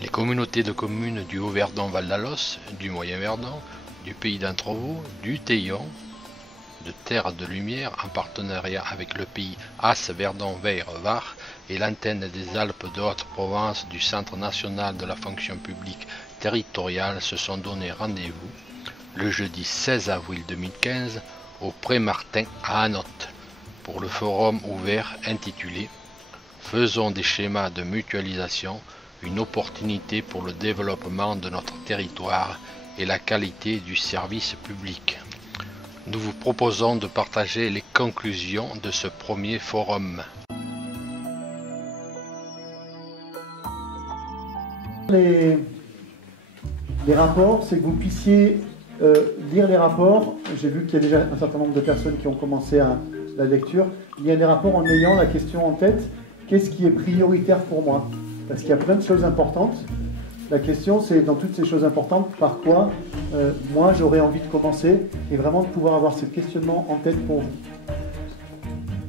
Les communautés de communes du Haut-Verdon-Val d'Alos, du Moyen-Verdon, du Pays d'Entrevaux, du Teillon, de Terre de Lumière, en partenariat avec le pays As-Verdon-Veyre-Var et l'antenne des Alpes de Haute-Provence du Centre national de la fonction publique territoriale se sont donné rendez-vous le jeudi 16 avril 2015 au Pré Martin à Anotte pour le forum ouvert intitulé « Faisons des schémas de mutualisation une opportunité pour le développement de notre territoire et la qualité du service public ». Nous vous proposons de partager les conclusions de ce premier forum. Les rapports, c'est que vous puissiez lire les rapports. J'ai vu qu'il y a déjà un certain nombre de personnes qui ont commencé la lecture. Lire les rapports en ayant la question en tête, qu'est-ce qui est prioritaire pour moi? Parce qu'il y a plein de choses importantes. La question, c'est dans toutes ces choses importantes, par quoi moi j'aurais envie de commencer et vraiment de pouvoir avoir ce questionnement en tête pour vous.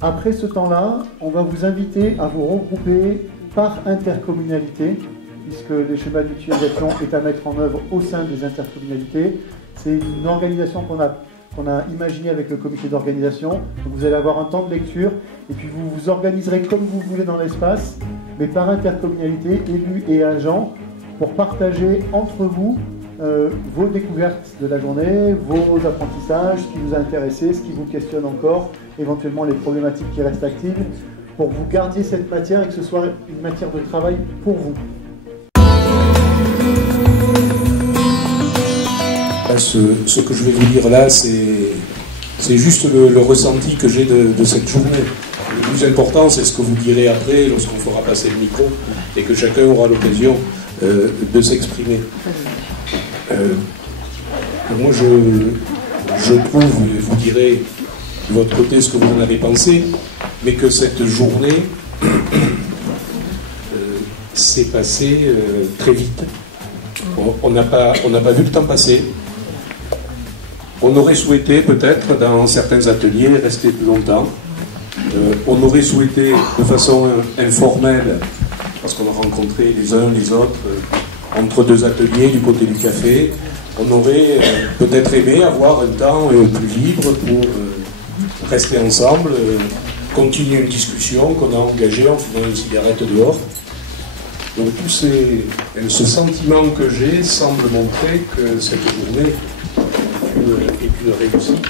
Après ce temps-là, on va vous inviter à vous regrouper par intercommunalité, puisque les schémas de mutualisation est à mettre en œuvre au sein des intercommunalités. C'est une organisation qu'on a imaginée avec le comité d'organisation. Vous allez avoir un temps de lecture et puis vous vous organiserez comme vous voulez dans l'espace, mais par intercommunalité, élus et agents, pour partager entre vous vos découvertes de la journée, vos apprentissages, ce qui vous a intéressé, ce qui vous questionne encore, éventuellement les problématiques qui restent actives, pour que vous gardiez cette matière et que ce soit une matière de travail pour vous. Ce que je vais vous dire là, c'est juste le ressenti que j'ai de cette journée. Le plus important, c'est ce que vous direz après, lorsqu'on fera passer le micro, et que chacun aura l'occasion de s'exprimer. Moi, je trouve, et vous direz de votre côté ce que vous en avez pensé, mais que cette journée s'est passée très vite. On n'a pas vu le temps passer. On aurait souhaité peut-être dans certains ateliers rester plus longtemps. On aurait souhaité de façon informelle, parce qu'on a rencontré les uns les autres entre deux ateliers du côté du café, on aurait peut-être aimé avoir un temps plus libre pour rester ensemble, continuer une discussion qu'on a engagée en fumant une cigarette dehors. Donc ce sentiment que j'ai semble montrer que cette journée est une réussite.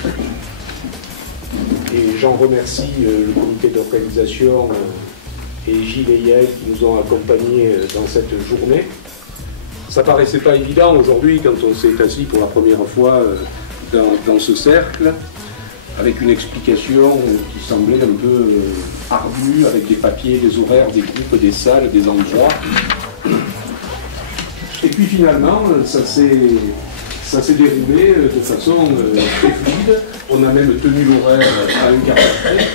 Et j'en remercie le comité d'organisation et Gilles et Yael qui nous ont accompagnés dans cette journée. Ça paraissait pas évident aujourd'hui quand on s'est assis pour la première fois dans ce cercle, avec une explication qui semblait un peu ardue, avec des papiers, des horaires, des groupes, des salles, des endroits. Et puis finalement, ça s'est déroulé de façon très fluide. On a même tenu l'horaire à un quart d'heure près.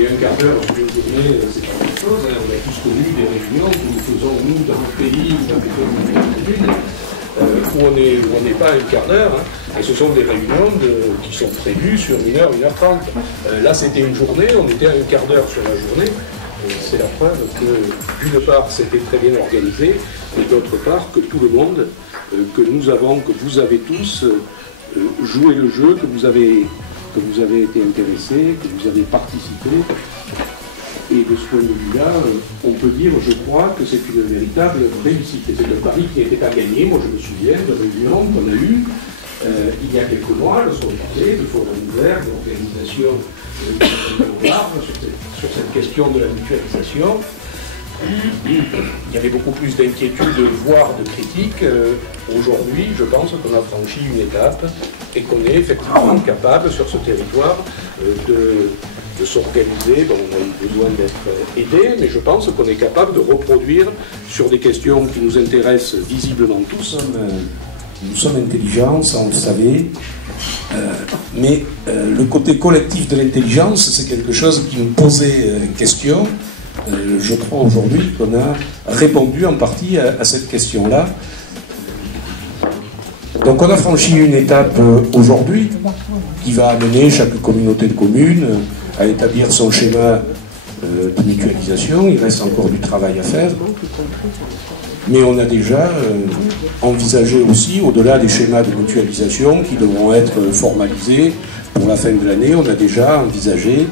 Et un quart d'heure sur une journée, c'est pas quelque chose. On a tous connu des réunions que nous faisons, nous, dans notre pays, ou dans les communes, où on n'est pas à un quart d'heure. Et ce sont des réunions qui sont prévues sur 1h, 1h30. Là, c'était une journée, on était à un quart d'heure sur la journée. C'est la preuve que, d'une part, c'était très bien organisé, et d'autre part, que tout le monde, que nous avons, que vous avez tous joué le jeu, que vous avez été intéressés, que vous avez participé. Et de ce point de vue-là, on peut dire, je crois, que c'est une véritable réussite. Et c'est un pari qui n'était pas gagné. Moi, je me souviens de réunions qu'on a eues il y a quelques mois, lorsqu'on parlait de forum ouvert, d'organisation sur cette question de la mutualisation. Il y avait beaucoup plus d'inquiétude, voire de critique. Aujourd'hui, je pense qu'on a franchi une étape et qu'on est effectivement capable sur ce territoire de s'organiser. Bon, on a eu besoin d'être aidé, mais je pense qu'on est capable de reproduire sur des questions qui nous intéressent visiblement tous. Nous sommes intelligents, ça on le savait, mais le côté collectif de l'intelligence, c'est quelque chose qui nous posait question. Je crois aujourd'hui qu'on a répondu en partie à cette question-là. Donc on a franchi une étape aujourd'hui qui va amener chaque communauté de communes à établir son schéma de mutualisation. Il reste encore du travail à faire. Mais on a déjà envisagé aussi, au-delà des schémas de mutualisation qui devront être formalisés pour la fin de l'année, on a déjà envisagé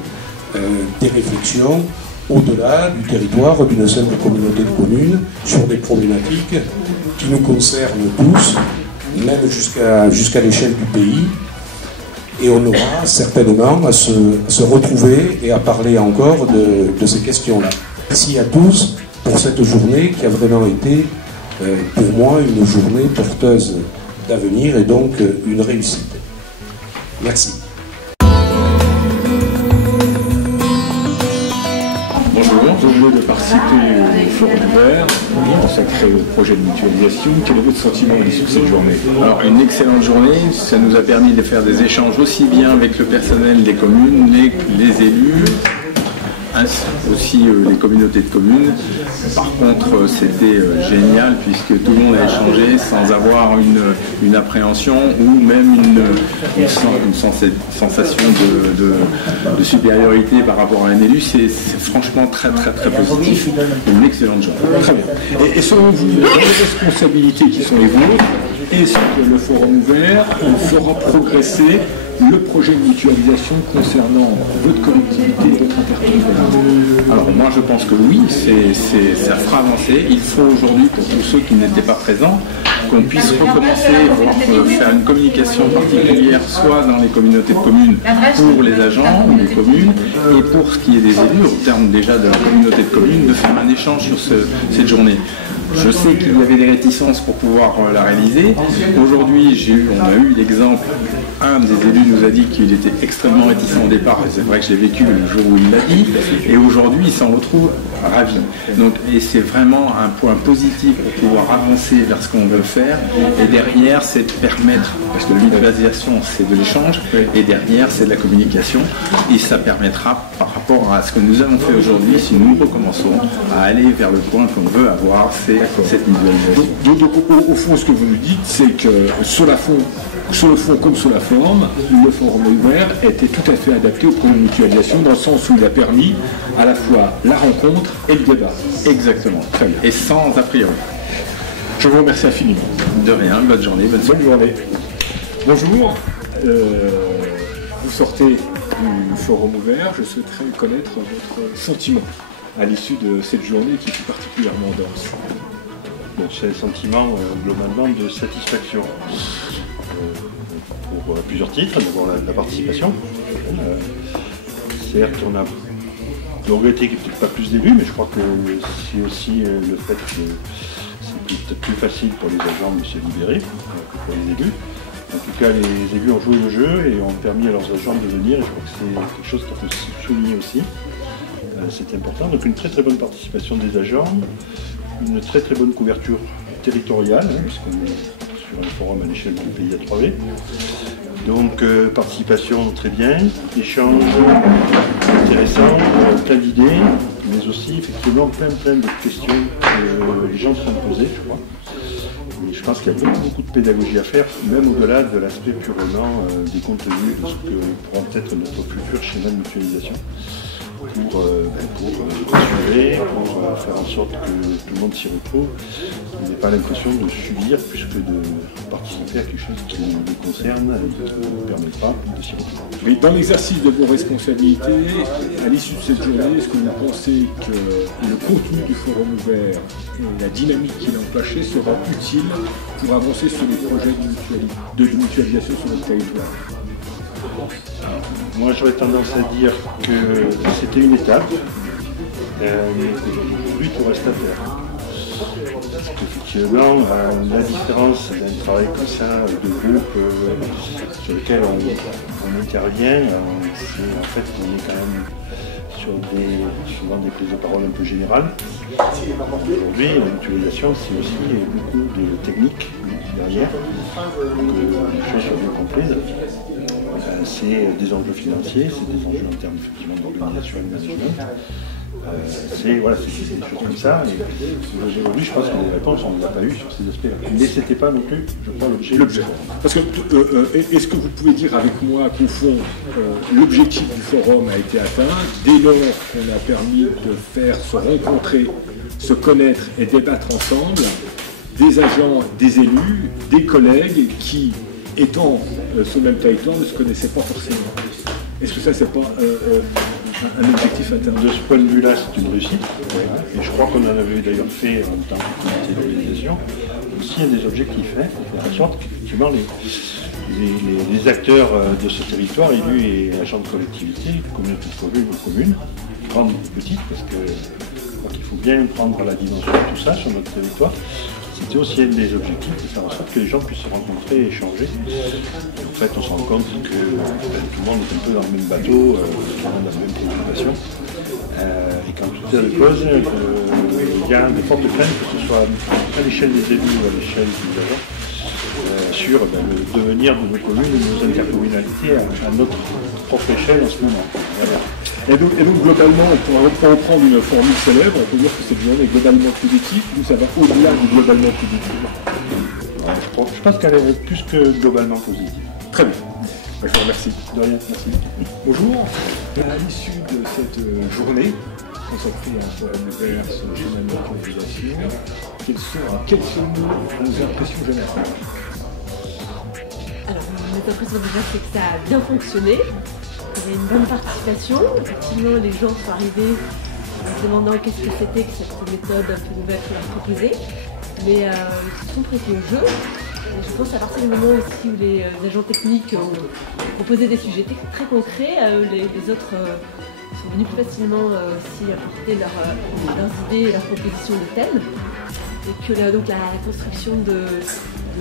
des réflexions au-delà du territoire d'une simple communauté de communes sur des problématiques qui nous concernent tous, même jusqu'à l'échelle du pays. Et on aura certainement à se retrouver et à parler encore de ces questions-là. Merci à tous pour cette journée qui a vraiment été, pour moi, une journée porteuse d'avenir et donc une réussite. Merci. Bonjour, je voulais de participer au forum ouvert consacré au projet de mutualisation. Quel est votre sentiment à l'issue de cette journée? Alors, une excellente journée, ça nous a permis de faire des échanges aussi bien avec le personnel des communes, les élus, aussi les communautés de communes. Par contre, c'était génial puisque tout le monde a échangé sans avoir une appréhension ou même une sensation de supériorité par rapport à un élu. C'est franchement très positif. Une excellente journée. Très bien. Et selon vous, dans les responsabilités qui sont les vôtres, est-ce que le forum ouvert fera progresser le projet de mutualisation concernant votre collectivité et votre intercommunalité? Alors moi je pense que oui, ça fera avancer. Il faut aujourd'hui, pour tous ceux qui n'étaient pas présents, qu'on puisse recommencer, voire faire une communication particulière, soit dans les communautés de communes pour les agents ou les communes, et pour ce qui est des élus, au terme déjà de la communauté de communes, de faire un échange sur cette journée. Je sais qu'il y avait des réticences pour pouvoir la réaliser. Aujourd'hui, on a eu l'exemple, un des élus nous a dit qu'il était extrêmement réticent au départ, et c'est vrai que je l'ai vécu le jour où il l'a dit, et aujourd'hui il s'en retrouve ravi. Donc, et c'est vraiment un point positif pour pouvoir avancer vers ce qu'on veut faire, et derrière c'est de permettre, parce que la mutualisation c'est de l'échange, et derrière c'est de la communication, et ça permettra par rapport à ce que nous avons fait aujourd'hui, si nous recommençons à aller vers le point qu'on veut avoir, c'est cette mutualisation. Donc au fond, ce que vous nous dites, c'est que sur le fond comme sur la forme, le forum ouvert était tout à fait adapté au projet de mutualisation, dans le sens où il a permis à la fois la rencontre et le débat. Exactement. Très bien. Et sans a priori. Je vous remercie infiniment. De rien, bonne journée, bonne soirée. Bonne journée. Bonjour, vous sortez du forum ouvert, je souhaiterais connaître votre sentiment à l'issue de cette journée qui fut particulièrement dense. Bon, c'est un sentiment globalement de satisfaction pour plusieurs titres. D'abord la participation. Certes, on a regretté qu'il n'y ait peut-être pas plus d'élus, mais je crois que c'est aussi le fait que c'est peut-être plus facile pour les agents de se libérer que pour les élus. En tout cas, les élus ont joué le jeu et ont permis à leurs agents de venir, et je crois que c'est quelque chose qu'il faut souligner aussi. C'est important. Donc une très bonne participation des agents, une très bonne couverture territoriale, puisqu'on est sur un forum à l'échelle du pays à 3V. Donc participation très bien, échange intéressant, plein d'idées, mais aussi effectivement plein de questions que les gens sont posées, je crois. Et je pense qu'il y a beaucoup de pédagogie à faire, même au-delà de l'aspect purement des contenus de ce que pourra être notre futur schéma de mutualisation. Pour rassurer, pour faire en sorte que tout le monde s'y retrouve, on n'ait pas l'impression de subir plus que de participer à quelque chose qui nous concerne et qui ne nous permettra de s'y retrouver. Mais dans l'exercice de vos responsabilités, à l'issue de cette journée, est-ce que vous pensez que le contenu du forum ouvert et la dynamique qu'il a enclenchée sera utile pour avancer sur les projets de mutualisation sur notre territoire? Moi, j'aurais tendance à dire que c'était une étape, aujourd'hui tout reste à faire. Parce qu'effectivement, la différence d'un travail comme ça, de groupe, sur lequel on intervient, c'est en fait qu'on est quand même sur souvent des prises de parole un peu générales. Aujourd'hui, la mutualisation, c'est aussi beaucoup de techniques derrière, les choses sont bien comprises. C'est des enjeux financiers, c'est des enjeux en termes effectivement d'organisation et de management. C'est des choses comme ça. Et aujourd'hui, je pense que les réponses, on ne l'a pas eu sur ces aspects-là. Mais ce n'était pas non plus, je crois, l'objet. Parce que, est-ce que vous pouvez dire avec moi qu'au fond, l'objectif du forum a été atteint dès lors qu'on a permis de faire se rencontrer, se connaître et débattre ensemble des agents, des élus, des collègues qui, étant sous le même territoire, ne se connaissaient pas forcément. Est-ce que ça, c'est pas un objectif atteint? De ce point de vue-là, c'est une réussite. Et je crois qu'on en avait d'ailleurs fait en tant que comité d'organisation aussi un des objectifs, hein, pour faire en sorte qu'effectivement les acteurs de ce territoire, élus et agents de collectivité, communautés de communes, grandes ou petites, parce que je crois qu'il faut bien prendre la dimension de tout ça sur notre territoire. C'était aussi un des objectifs de faire en sorte que les gens puissent se rencontrer et échanger. En fait, on se rend compte que tout le monde est un peu dans le même bateau, tout le monde a la même préoccupation. Et quand tout est de cause, il y a de fortes craintes, que ce soit à l'échelle des élus ou à l'échelle des agents, sur le devenir de nos communes et de nos intercommunalités à notre propre échelle en ce moment. Voilà. Et donc globalement, on peut reprendre une formule célèbre, on peut dire que cette journée est globalement positive, ou ça va au-delà du globalement positif? Je pense qu'elle est plus que globalement positive. Très bien. Je vous remercie. De rien, merci. Bonjour. À l'issue de cette journée consacrée à un forum ouvert sur le chemin de la mutualisation, quelles sont vos impressions générales? Alors, mes impressions déjà, c'est que ça a bien fonctionné. Il y avait une bonne participation. Effectivement, les gens sont arrivés en se demandant qu'est-ce que c'était que cette méthode un peu nouvelle qu'on leur proposait. Mais ils se sont prêtés au jeu. Et je pense à partir du moment aussi où les agents techniques ont proposé des sujets très concrets, les autres sont venus plus facilement aussi apporter leurs idées et leurs propositions de thèmes. Et que donc la construction de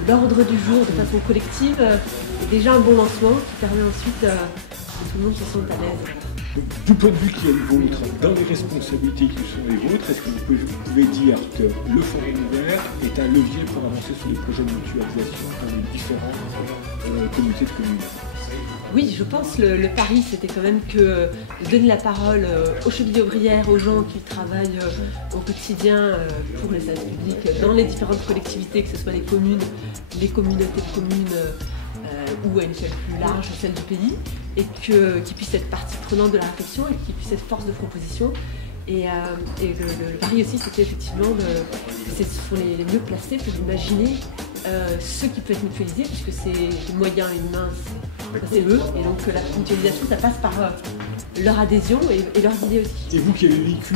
l'ordre du jour de façon collective est déjà un bon lancement qui permet ensuite tout le monde se sent à l'aise. Du point de vue qui est le vôtre, dans les responsabilités qui sont les vôtres, est-ce que vous pouvez dire que le forum ouvert est un levier pour avancer sur les projets de mutualisation dans les différentes communautés de communes? Oui, je pense le pari, c'était quand même que donner la parole aux chevilles ouvrières, aux gens qui travaillent au quotidien pour les services publics dans les différentes collectivités, que ce soit les communes, les communautés de communes, ou à une échelle plus large, celle du pays, et qu'ils puissent être partie prenante de la réflexion et qu'ils puissent être force de proposition. Et le pari aussi, c'était effectivement que ce sont les mieux placés pour imaginer ce qui peut être mutualisé, puisque c'est les moyens humains, c'est eux. Et donc la mutualisation, ça passe par leur adhésion et leurs idées aussi. Et vous qui avez vécu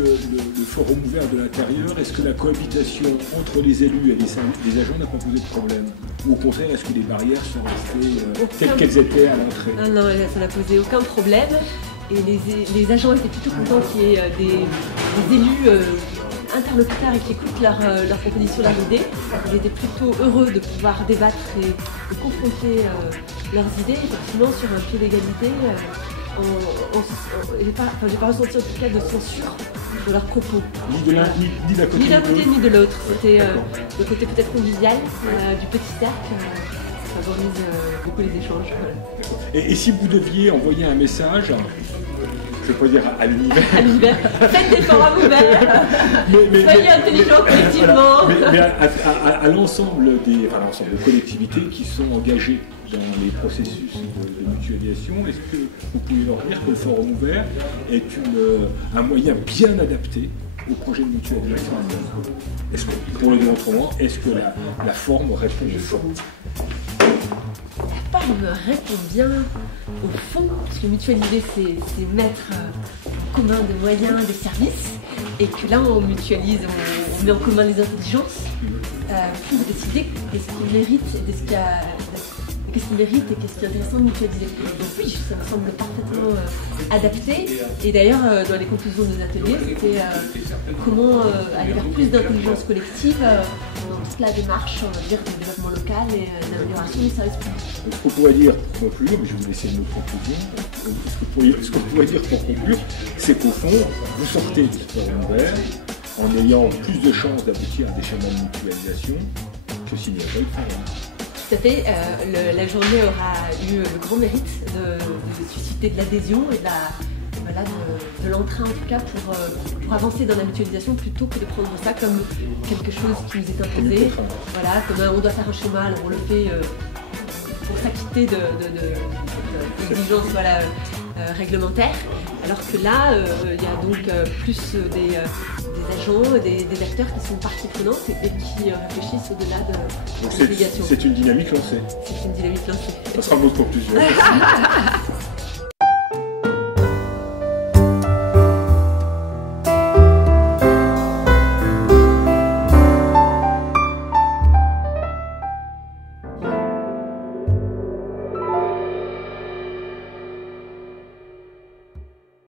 le forum ouvert de l'intérieur, est-ce que la cohabitation entre les élus et les agents n'a pas posé de problème? Ou au contraire, est-ce que les barrières sont restées telles qu'elles étaient à l'entrée? Non, ça n'a posé aucun problème. Et les agents étaient plutôt contents qu'il y ait des élus interlocuteurs et qui écoutent leurs propositions, leurs idées. Ils étaient plutôt heureux de pouvoir débattre et de confronter leurs idées, effectivement, sur un pied d'égalité. J'ai pas ressenti en tout cas de censure de leurs propos. Ni d'un côté ni de l'autre. C'était le côté peut-être convivial du petit cercle. Ça favorise beaucoup les échanges. Et si vous deviez envoyer un message, je ne vais pas dire à l'univers. À l'univers. Faites des forums ouverts. Soyez intelligents collectivement. Mais à l'ensemble des collectivités qui sont engagées dans les processus de mutualisation, est-ce que vous pouvez leur dire que le forum ouvert est un moyen bien adapté au projet de mutualisation? Est-ce que, pour le dire autrement, est-ce que la forme répond au fond? La forme répond bien au fond, parce que mutualiser, c'est mettre en commun des moyens, des services, et que là, on mutualise, on met en commun les intelligences pour décider qu'est-ce qui mérite et qu'est-ce qui est intéressant de mutualiser. Donc oui, ça me semble parfaitement adapté. Et d'ailleurs, dans les conclusions de nos ateliers, c'était comment aller vers plus d'intelligence collective dans toute la démarche, on va dire, du développement local et d'amélioration du service public. Ce qu'on pourrait dire pour conclure, mais je vais vous laisser une autre conclusion, ce qu'on pourrait dire pour conclure, c'est qu'au fond, vous sortez du forum ouvert en ayant plus de chances d'aboutir à des schémas de mutualisation que s'il n'y a pas eu de forum. Tout à fait. La journée aura eu le grand mérite de susciter de l'adhésion et de voilà, de l'entrain en tout cas pour avancer dans la mutualisation plutôt que de prendre ça comme quelque chose qui nous est imposé. Voilà, comme on doit faire un schéma, alors on le fait pour s'acquitter d'exigences voilà, réglementaires. Alors que là, il y a donc plus des agents, des acteurs qui sont partie prenante et qui réfléchissent au-delà de l'obligation. C'est une dynamique lancée. C'est une dynamique lancée. Ça sera votre conclusion.